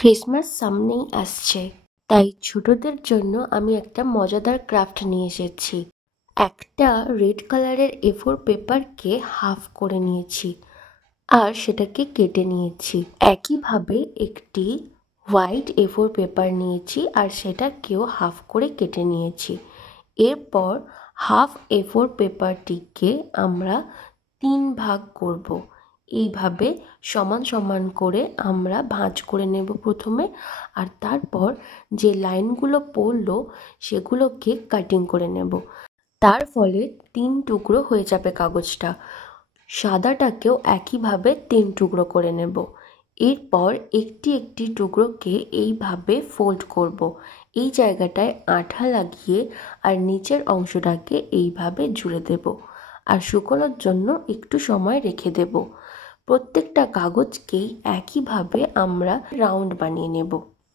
Christmas সামনেই আসছে, তাই ছোটদের জন্য আমি একটা মজাদার ক্রাফট নিয়ে এসেছি। একটা রেড কালারের A4 পেপারকে হাফ করে নিয়েছি আর সেটাকে কেটে নিয়েছি। একইভাবে একটি হোয়াইট A4 পেপার নিয়েছি আর সেটাকেও হাফ করে কেটে নিয়েছি। এরপর হাফ A4 পেপারটিকে আমরা 3 ভাগ করব। এইভাবে সমান সমান করে আমরা ভাঁজ করে নেব প্রথমে, আর তারপর যে লাইনগুলো পড়লো সেগুলোকে কাটিং করে নেব। তার ফলে 3 টুকরো হয়ে যাবে কাগজটা। সাদাটাকেও একইভাবে 3 টুকরো করে নেব। এরপর একটি একটি টুকরোকে এইভাবে ফোল্ড করব। এই জায়গাটায় আঠা লাগিয়ে আর নিচের অংশটাকে এইভাবে জুড়ে দেব আর শুকোনোর জন্য একটু সময় রেখে দেব। প্রত্যেকটা কাগজকেই একইভাবে আমরা রাউন্ড বানিয়ে নেব।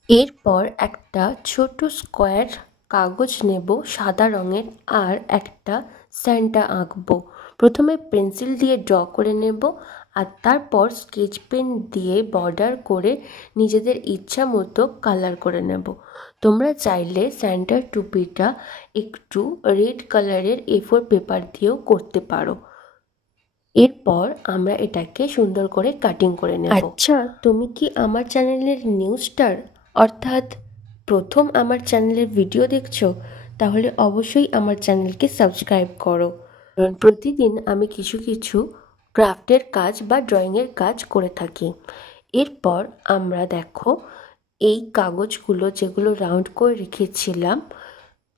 এরপর একটা ছোট স্কোয়ার কাগজ নেব সাদা রঙের আর একটা স্যান্টা আঁকবো। প্রথমে পেন্সিল দিয়ে ড্র করে নেব আর তারপর স্কেচ পেন দিয়ে বর্ডার করে নিজেদের ইচ্ছা মতো কালার করে নেব। তোমরা চাইলে স্যান্টার টুপিটা একটু রেড কালারের A4 পেপার দিয়েও করতে পারো। এরপর আমরা এটাকে সুন্দর করে কাটিং করে নেব। আচ্ছা, তুমি কি আমার চ্যানেলের নিউ স্টার, অর্থাৎ প্রথম আমার চ্যানেলের ভিডিও দেখছো? তাহলে অবশ্যই আমার চ্যানেলকে সাবস্ক্রাইব করো, কারণ প্রতিদিন আমি কিছু কিছু ক্রাফটের কাজ বা ড্রয়িংয়ের কাজ করে থাকি। এরপর আমরা দেখো এই কাগজগুলো যেগুলো রাউন্ড করে রেখেছিলাম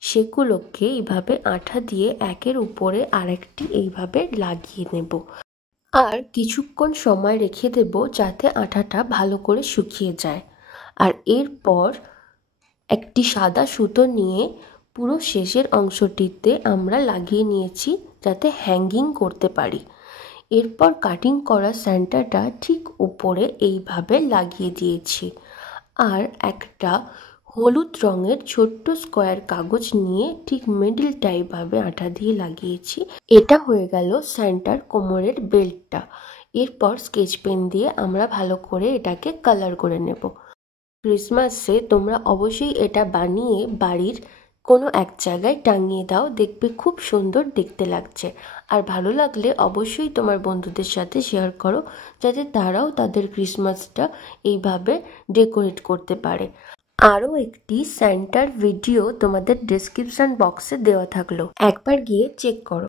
সেগুলোকে এইভাবে আঠা দিয়ে একের উপরে আরেকটি এইভাবে লাগিয়ে নেব আর কিছুক্ষণ সময় রেখে দেব যাতে আঠাটা ভালো করে শুকিয়ে যায়। আর এরপর একটি সাদা সুতো নিয়ে পুরো শেষের অংশটিতে আমরা লাগিয়ে নিয়েছি যাতে হ্যাঙ্গিং করতে পারি। এরপর কাটিং করা স্যান্টাটা ঠিক উপরে এইভাবে লাগিয়ে দিয়েছি আর একটা হলুদ রঙের ছোট্ট স্কোয়ার কাগজ নিয়ে ঠিক মিডলটা এইভাবে আঠা দিয়ে লাগিয়েছি। এটা হয়ে গেল স্যান্টার কোমরের বেল্টটা। এরপর স্কেচ পেন দিয়ে আমরা ভালো করে এটাকে কালার করে নেব। ক্রিসমাসে তোমরা অবশ্যই এটা বানিয়ে বাড়ির কোনো এক জায়গায় টাঙিয়ে দাও, দেখবে খুব সুন্দর দেখতে লাগছে। আর ভালো লাগলে অবশ্যই তোমার বন্ধুদের সাথে শেয়ার করো যাতে তারাও তাদের ক্রিসমাসটা এইভাবে ডেকোরেট করতে পারে। আরও একটি স্যান্টার ভিডিও তোমাদের ডেসক্রিপশন বক্সে দেওয়া থাকলো, একবার গিয়ে চেক করো।